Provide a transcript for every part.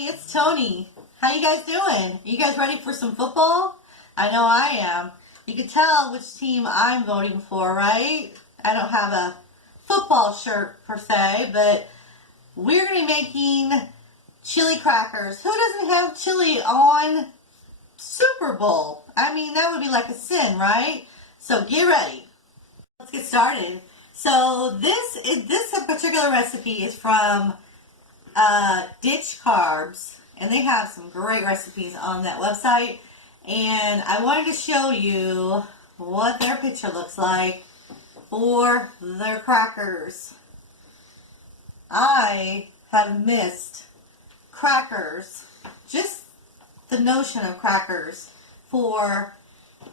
everybody, it's Tony. How you guys doing? You guys ready for some football? I know I am. You can tell which team I'm voting for, right? I don't have a football shirt per se, but we're going to be making chili crackers. Who doesn't have chili on Super Bowl? I mean, that would be like a sin, right? So get ready. Let's get started. So this particular recipe is from Ditch Carbs, and they have some great recipes on that website, and I wanted to show you what their picture looks like for their crackers. I have missed crackers, just the notion of crackers, for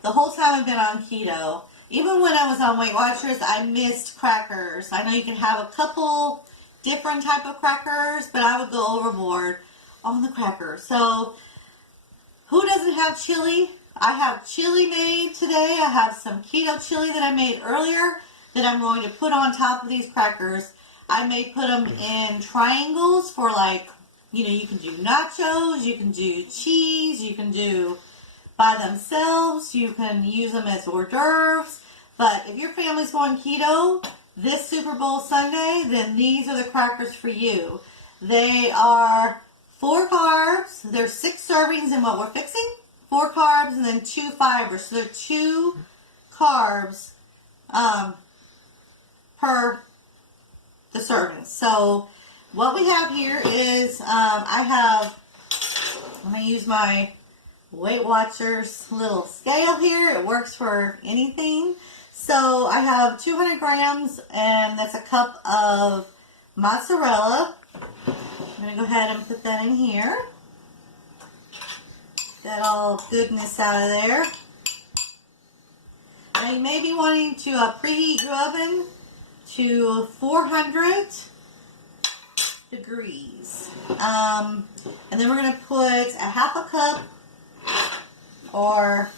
the whole time I've been on keto. Even when I was on Weight Watchers, I missed crackers. I know you can have a couple different type of crackers, but I would go overboard on the crackers. So who doesn't have chili? I have chili made today. I have some keto chili that I made earlier that I'm going to put on top of these crackers. I may put them in triangles for, like, you know, you can do nachos, you can do cheese, you can do by themselves, you can use them as hors d'oeuvres. But if your family's going keto this Super Bowl Sunday, then these are the crackers for you. They are 4 carbs. There's 6 servings in what we're fixing. 4 carbs and then 2 fibers. So there are 2 carbs per the serving. So what we have here is I'm going to use my Weight Watchers little scale here. It works for anything. So I have 200 grams, and that's a cup of mozzarella. I'm going to go ahead and put that in here. Get all goodness out of there. Now you may be wanting to preheat your oven to 400 degrees. And then we're going to put a half a cup or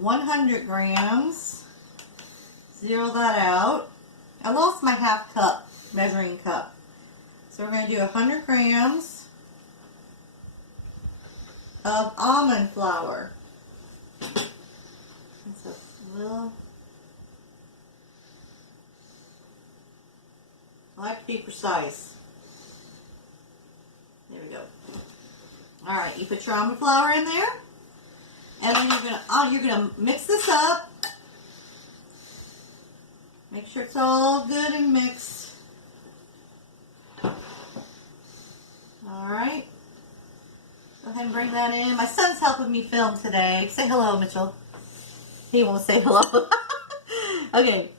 100 grams. Zero that out. I lost my half cup measuring cup. So we're going to do 100 grams of almond flour. It's a little... I like to be precise. There we go. Alright, you put your almond flour in there. And then you're gonna mix this up. Make sure it's all good and mixed. Alright. Go ahead and bring that in. My son's helping me film today. Say hello, Mitchell. He won't say hello. Okay.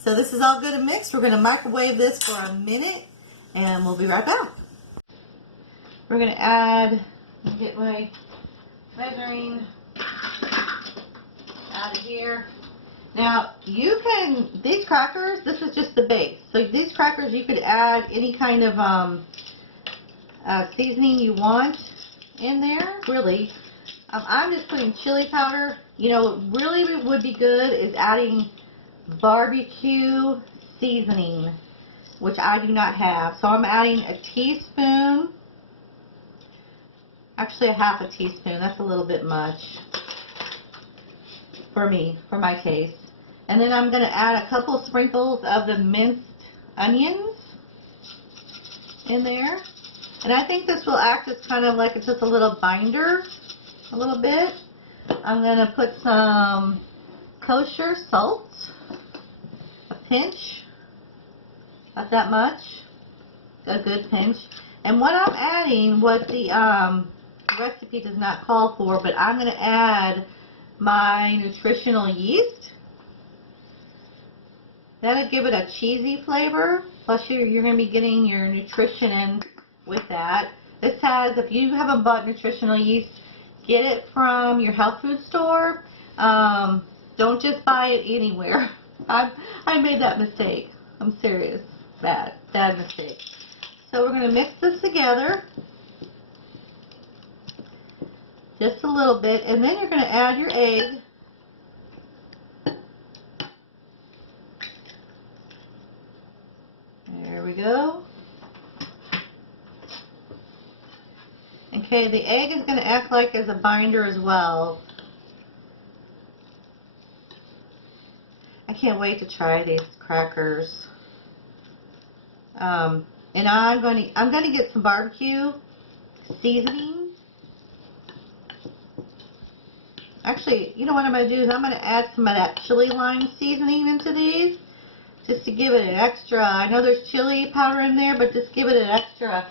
So this is all good and mixed. We're going to microwave this for a minute, and we'll be right back. We're going to add, get my measuring out of here. Now, you can, these crackers, this is just the base. So these crackers, you could add any kind of seasoning you want in there, really. I'm just putting chili powder. You know, what really would be good is adding barbecue seasoning, which I do not have. So I'm adding a teaspoon, actually a half a teaspoon. That's a little bit much for me, for my case. And then I'm going to add a couple sprinkles of the minced onions in there. And I think this will act as kind of like it's just a little binder, a little bit. I'm going to put some kosher salt, a pinch, not that much, a good pinch. And what I'm adding, what the recipe does not call for, but I'm going to add my nutritional yeast. That'll give it a cheesy flavor. Plus you're going to be getting your nutrition in with that. This has, if you haven't bought nutritional yeast, get it from your health food store. Don't just buy it anywhere. I made that mistake. I'm serious. Bad mistake. So we're going to mix this together. Just a little bit. And then you're going to add your egg. There we go. Okay, the egg is going to act like as a binder as well. I can't wait to try these crackers. And I'm going to get some barbecue seasoning. Actually, you know what I'm going to do is I'm going to add some of that chili lime seasoning into these, just to give it an extra. I know there's chili powder in there, but just give it an extra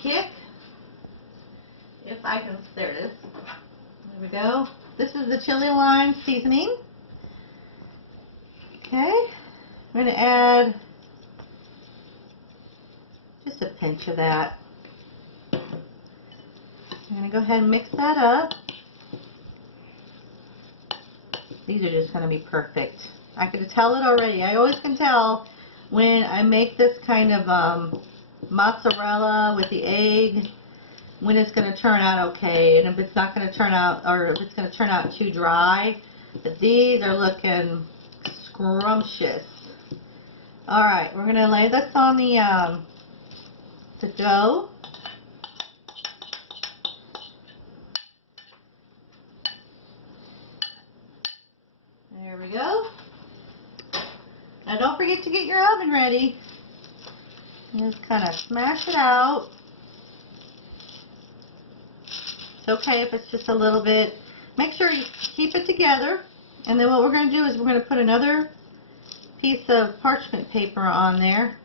kick. If I can, there it is. There we go. This is the chili lime seasoning. Okay, I'm going to add just a pinch of that. I'm going to go ahead and mix that up. These are just going to be perfect. I could tell it already. I always can tell when I make this kind of mozzarella with the egg, when it's going to turn out okay, and if it's not going to turn out, or if it's going to turn out too dry. But these are looking scrumptious. Alright, we're going to lay this on the dough. There we go. Now don't forget to get your oven ready. Just kind of smash it out. It's okay if it's just a little bit. Make sure you keep it together. And then what we're going to do is we're going to put another piece of parchment paper on there.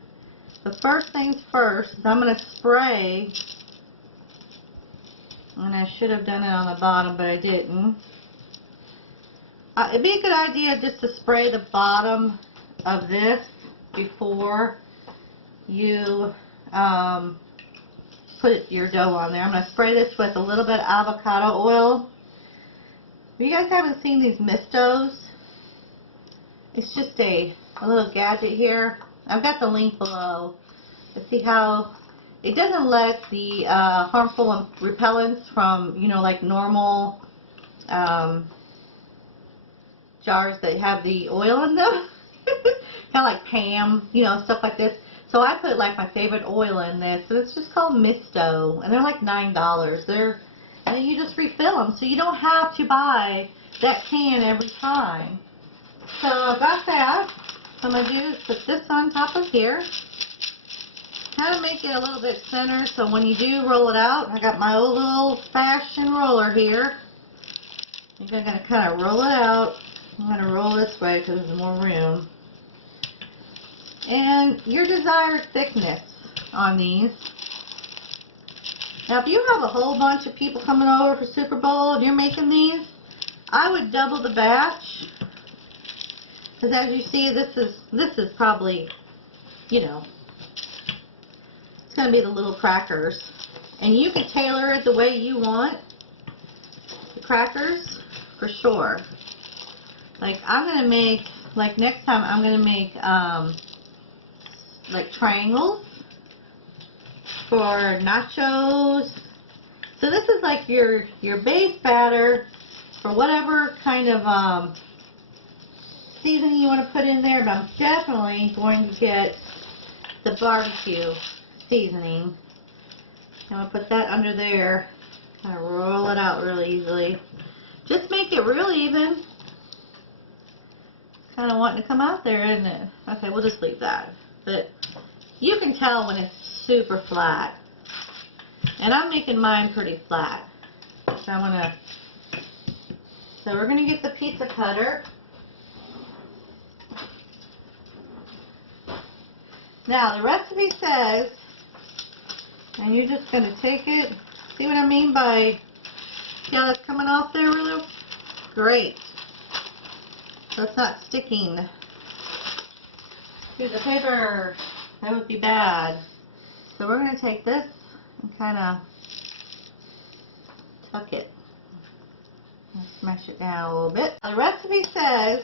But first things first is I'm going to spray, and I should have done it on the bottom, but I didn't. It'd be a good idea just to spray the bottom of this before you put your dough on there. I'm going to spray this with a little bit of avocado oil. If you guys haven't seen these mistos, it's just a little gadget here. I've got the link below to see how it doesn't let the harmful repellents from, you know, like normal jars that have the oil in them. Kind of like Pam, you know, stuff like this. So I put like my favorite oil in this, and it's just called Misto, and they're like $9. And then you just refill them, so you don't have to buy that can every time. So I've got that. So what I'm going to do is put this on top of here. Kind of make it a little bit thinner, so when you do roll it out, I got my old old-fashioned roller here. You're going to kind of roll it out. I'm going to roll this way because there's more room. And your desired thickness on these. Now if you have a whole bunch of people coming over for Super Bowl and you're making these, I would double the batch. Because as you see, this is probably, you know, it's going to be the little crackers. And you can tailor it the way you want the crackers, for sure. Like I'm going to make, like next time I'm going to make like triangles for nachos. So this is like your base batter for whatever kind of seasoning you want to put in there, but I'm definitely going to get the barbecue seasoning. I'm going to put that under there, kind of roll it out really easily. Just make it real even. Kind of wanting to come out there, isn't it? Okay, we'll just leave that. But you can tell when it's super flat. And I'm making mine pretty flat. So we're going to get the pizza cutter. Now the recipe says, and you're just going to take it, see what I mean by, see how that's coming off there really? Great. So it's not sticking. Here's the paper. That would be bad. So we're going to take this and kind of tuck it. Smash it down a little bit. The recipe says,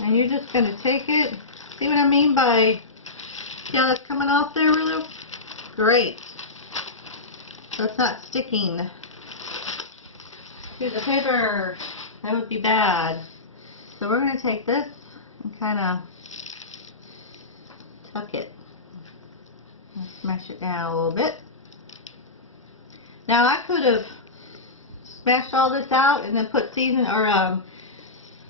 and you're just going to take it, see what I mean by, see how that's coming off there really? Great. So it's not sticking. Here's the paper. That would be bad. So we're going to take this and kind of tuck it. Smash it down a little bit. Now I could have smashed all this out and then put season or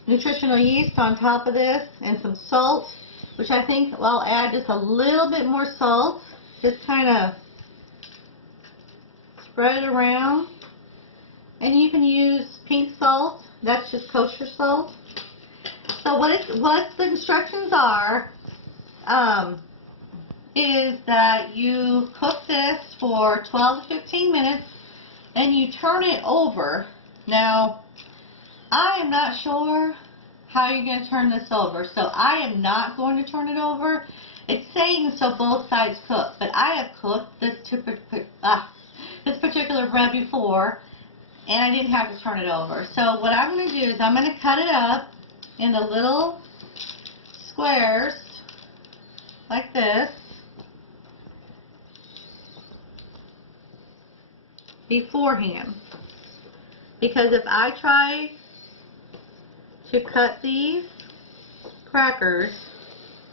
nutritional yeast on top of this and some salt, which I think I'll add just a little bit more salt. Just kind of spread it around. And you can use pink salt. That's just kosher salt. So what the instructions are is that you cook this for 12 to 15 minutes and you turn it over. Now, I am not sure how you're going to turn this over, so I am not going to turn it over. It's saying so both sides cook, but I have cooked this particular bread before, and I didn't have to turn it over. So what I'm going to do is I'm going to cut it up into little squares like this beforehand, because if I try to cut these crackers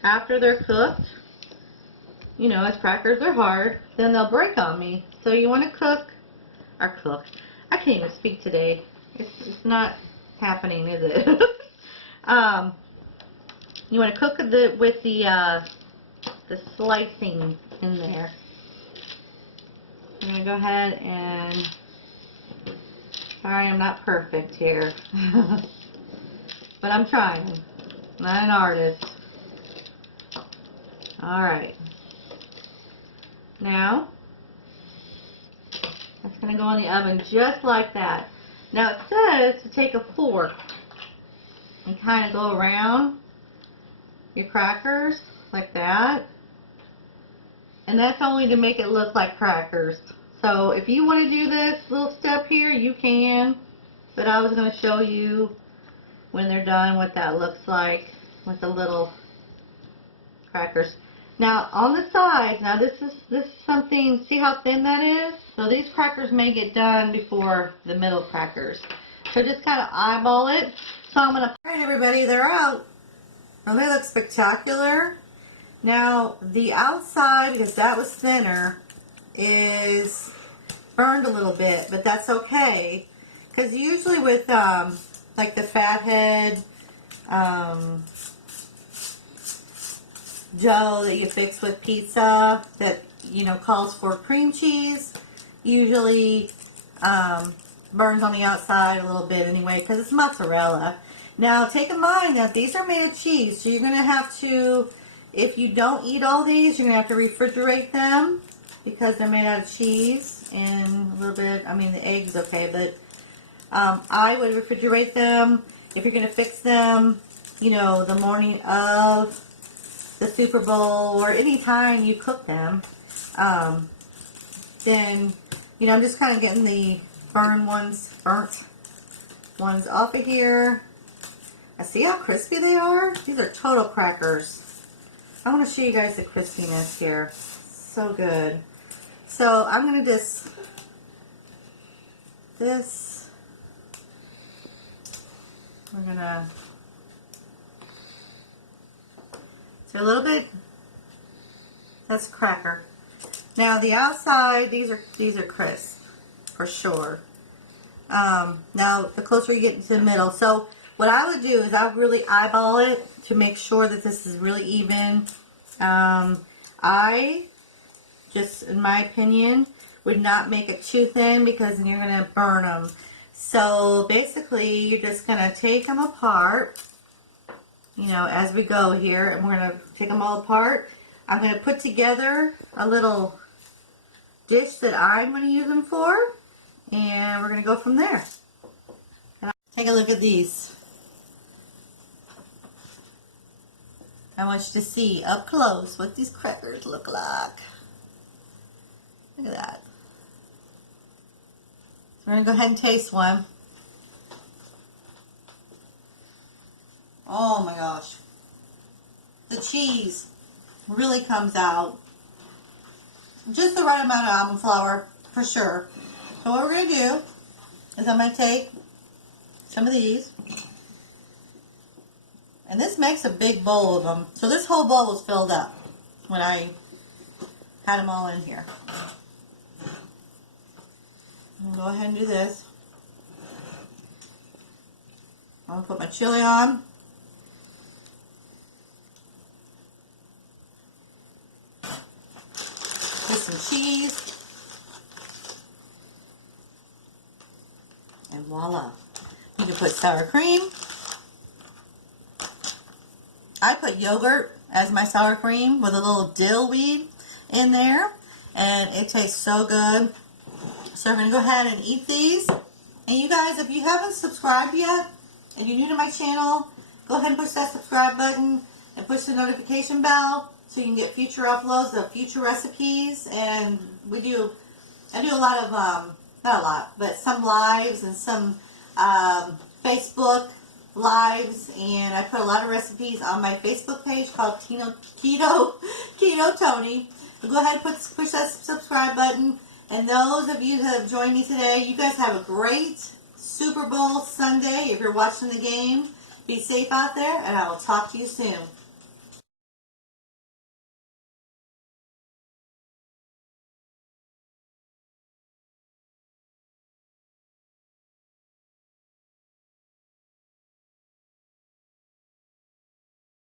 after they're cooked, you know, as crackers are hard, then they'll break on me. So you want to cook. I can't even speak today. It's not happening, is it? You want to cook with the slicing in there. I'm going to go ahead and, sorry, I'm not perfect here, but I'm trying. I'm not an artist. Alright. Now, that's going to go in the oven just like that. Now it says to take a fork and kind of go around your crackers like that. And that's only to make it look like crackers. So if you want to do this little step here, you can. But I was going to show you when they're done what that looks like with the little crackers. Now on the side, now this is something, see how thin that is? So these crackers may get done before the middle crackers. So just kind of eyeball it. So I'm going to, alright everybody, they're out. Don't they look spectacular? Now the outside, because that was thinner, is burned a little bit, but that's okay. Because usually with like the FatHead dough that you fix with pizza that, you know, calls for cream cheese, usually burns on the outside a little bit anyway because it's mozzarella. Now take in mind that these are made of cheese, so you're going to have to, if you don't eat all these, you're going to have to refrigerate them because they're made out of cheese and a little bit, I mean the egg's okay, but I would refrigerate them if you're going to fix them, you know, the morning of the Super Bowl or any time you cook them. Then, you know, I'm just kind of getting the burnt ones off of here. I see how crispy they are. These are total crackers. I want to show you guys the crispiness here. So good. So I'm going to just, we're going to, so a little bit, that's cracker. Now the outside, these are crisp, for sure. Now the closer you get to the middle. So what I would do is I would really eyeball it to make sure that this is really even. I, just in my opinion, would not make it too thin because then you're going to burn them. So basically you're just going to take them apart, you know, as we go here, and we're going to take them all apart. I'm going to put together a little dish that I'm going to use them for, and we're going to go from there. Take a look at these. I want you to see up close what these crackers look like. Look at that. So we're going to go ahead and taste one. Oh my gosh. The cheese really comes out. Just the right amount of almond flour, for sure. So what we're going to do is I'm going to take some of these. And this makes a big bowl of them. So this whole bowl was filled up when I had them all in here. I'm gonna go ahead and do this. I'm gonna put my chili on. Put some cheese. And voila. You can put sour cream. I put yogurt as my sour cream with a little dill weed in there. And it tastes so good. So I'm going to go ahead and eat these. And you guys, if you haven't subscribed yet, and you're new to my channel, go ahead and push that subscribe button and push the notification bell so you can get future uploads of future recipes. And I do a lot of, not a lot, but some lives and some Facebook lives, and I put a lot of recipes on my Facebook page called Keto Tony. So go ahead and push that subscribe button. And those of you that have joined me today, you guys have a great Super Bowl Sunday. If you're watching the game, be safe out there, and I will talk to you soon.